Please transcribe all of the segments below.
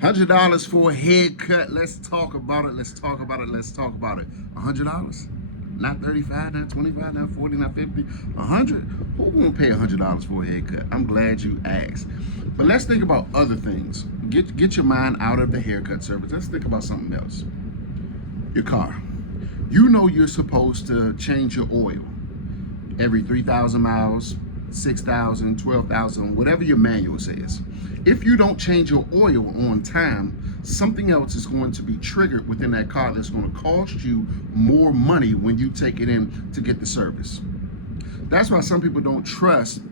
$100 for a haircut. Let's talk about it. Let's talk about it. Let's talk about it. $100? Not 35, not 25, not 40, not 50. 100? Who won't pay $100 for a haircut? I'm glad you asked. But let's think about other things. Get your mind out of the haircut service. Let's think about something else. Your car. You know you're supposed to change your oil every 3,000 miles, 6,000, 12,000, whatever your manual says. If you don't change your oil on time, something else is going to be triggered within that car that's going to cost you more money when you take it in to get the service. That's why some people don't trust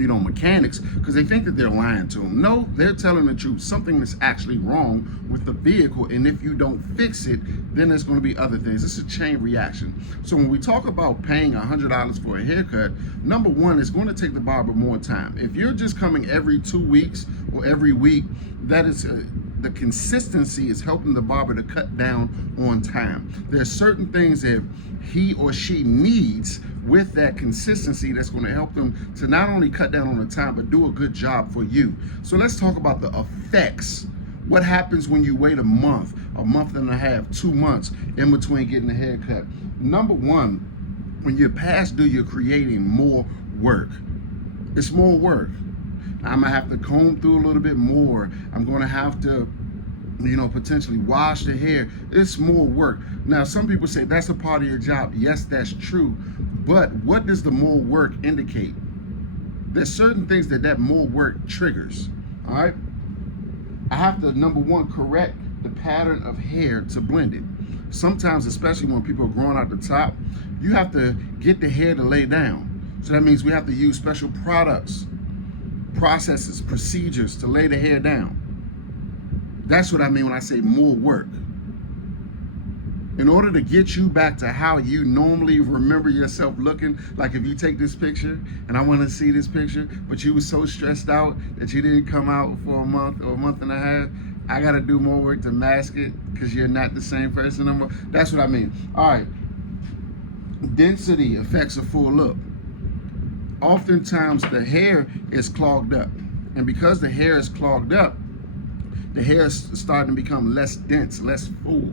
mechanics, because they think that they're lying to them. No, they're telling the truth. Something is actually wrong with the vehicle, and if you don't fix it, then there's going to be other things. This is a chain reaction. So when we talk about paying $100 for a haircut, number one, it's going to take the barber more time. If you're just coming every 2 weeks or every week, that is the consistency is helping the barber to cut down on time. There's certain things that he or she needs with that consistency that's going to help them to not only cut down on the time, but do a good job for you. So let's talk about the effects. What happens when you wait a month and a half, 2 months in between getting a haircut? Number one, when you're past due, you're creating more work. It's more work. I'm gonna have to comb through a little bit more. I'm gonna have to, potentially wash the hair. It's more work. Now, some people say that's a part of your job. Yes, that's true. But what does the more work indicate? There's certain things that more work triggers. All right. I have to, number one, correct the pattern of hair to blend it. Sometimes, especially when people are growing out the top, you have to get the hair to lay down. So that means we have to use special products, processes, procedures to lay the hair down. That's what I mean when I say more work. In order to get you back to how you normally remember yourself looking, like if you take this picture and I want to see this picture, but you were so stressed out that you didn't come out for a month or a month and a half, I got to do more work to mask it because you're not the same person no more. That's what I mean. All right. Density affects a full look. Oftentimes the hair is clogged up. And because the hair is clogged up, the hair is starting to become less dense, less full.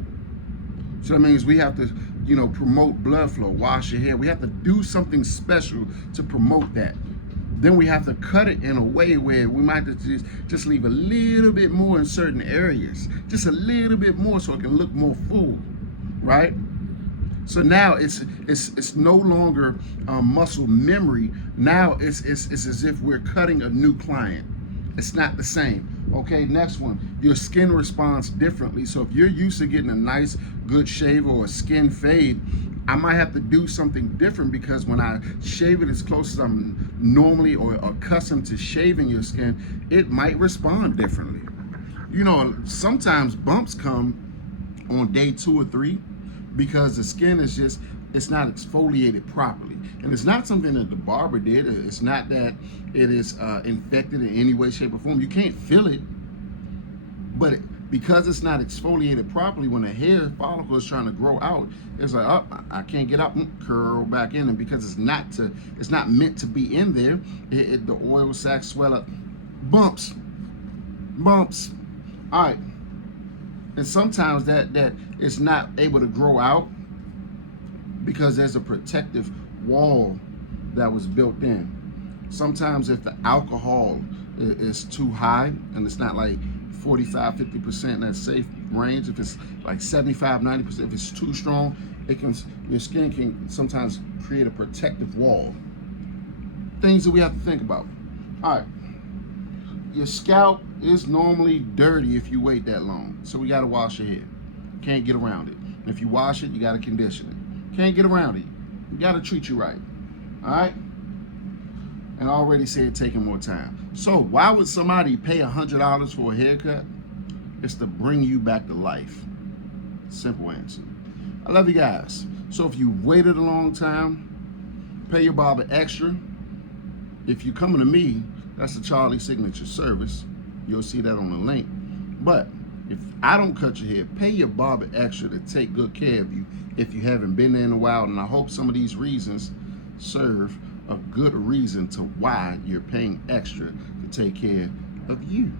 So that means we have to, promote blood flow, wash your hair. We have to do something special to promote that. Then we have to cut it in a way where we might just leave a little bit more in certain areas, just a little bit more so it can look more full, right? So now it's no longer muscle memory. Now it's as if we're cutting a new client. It's not the same. Okay, next one. Your skin responds differently. So if you're used to getting a nice, good shave or a skin fade, I might have to do something different because when I shave it as close as I'm normally or accustomed to shaving your skin, it might respond differently. Sometimes bumps come on day 2 or 3 because the skin is it's not exfoliated properly. And it's not something that the barber did. It's not that it is infected in any way, shape, or form. You can't feel it. But because it's not exfoliated properly, when the hair follicle is trying to grow out, it's like, oh, I can't get out, curl back in. And because it's not meant to be in there, the oil sacs swell up. Bumps. All right. And sometimes that it's not able to grow out because there's a protective wall that was built in. Sometimes if the alcohol is too high and it's not like 45-50% that safe range, if it's like 75-90%, if it's too strong, your skin can sometimes create a protective wall. Things that we have to think about. All right. Your scalp is normally dirty if you wait that long, so we got to wash your hair. Can't get around it. And if you wash it, you got to condition it. Can't get around it. You got to treat you right. All right? And I already said taking more time. So why would somebody pay $100 for a haircut? It's to bring you back to life. Simple answer. I love you guys. So if you waited a long time, pay your barber extra. If you're coming to me, that's the Charlie Signature Service. You'll see that on the link. But if I don't cut your hair, pay your barber extra to take good care of you if you haven't been there in a while. And I hope some of these reasons serve a good reason to why you're paying extra to take care of you.